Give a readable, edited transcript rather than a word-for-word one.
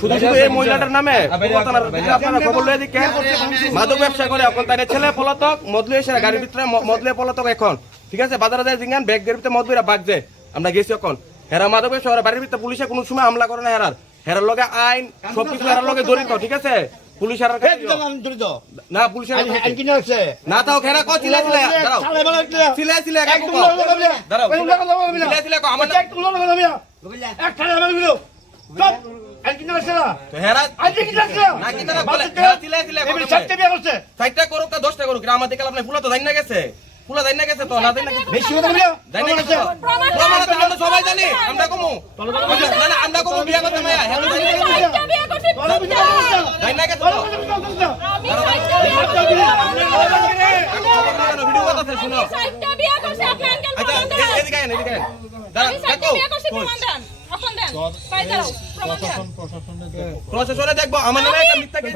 শুধু শুধু এই মহিলাটার নামে আপনারা খবর লয়ে দিকে মাদক ব্যবসা করে এখন তাই ছেলে পলাতক মদলু এসে গাড়ির ভিতরে মদলে পলাতক এখন ঠিক আছে বাজারে যায় জিঙ্গান ব্যাগের ভিতরে মদলুরা বাগছে আমরা গেছি এখন হেরা মাদক ব্যবসা করে বাড়ির ভিতরে পুলিশে কোনো সময় হামলা করে না হেরার লগে আইন সবকিছু হেরার লগে জড়িত ঠিক আছে পুলিশ আর না পুলিশের না তাও খেরা কো চিলা চিলা চিলা দাঁড়াও চিলা চিলা কো আমার এক খালে আমার ভিডিও চুপ আইকি না আসলা হেরা আইকি কি আসলা না কি তারা বলে হেরা চিলা চিলা কো সাতটা বিয়া করছে সাতটা করুক তা 10টা করুক আমাদের কাল আপনি ফুলা তো জানি না গেছে ফুলা জানি না গেছে তো না জানি না বেশি কথা বলিও জানি না গেছে প্রমাণ তো আমরা সবাই জানি আমরা কমু না না আমরা কমু বিয়া করতে মায়া হেরা জানি না গেছে বিয়া করতে জানি না গেছে আমি সাতটা ভিডিও কথা শুনো সাতটা বিয়া করছে আপনি আচ্ছা এদিকে আয় এদিকে আয় দাঁড়ান দেখো বিয়া করছে প্রমাণ দেন এখন দেন পাই দাও প্রমাণ দেন প্রশাসনে দেখবো আমার নামে একটা মিথ্যা কেস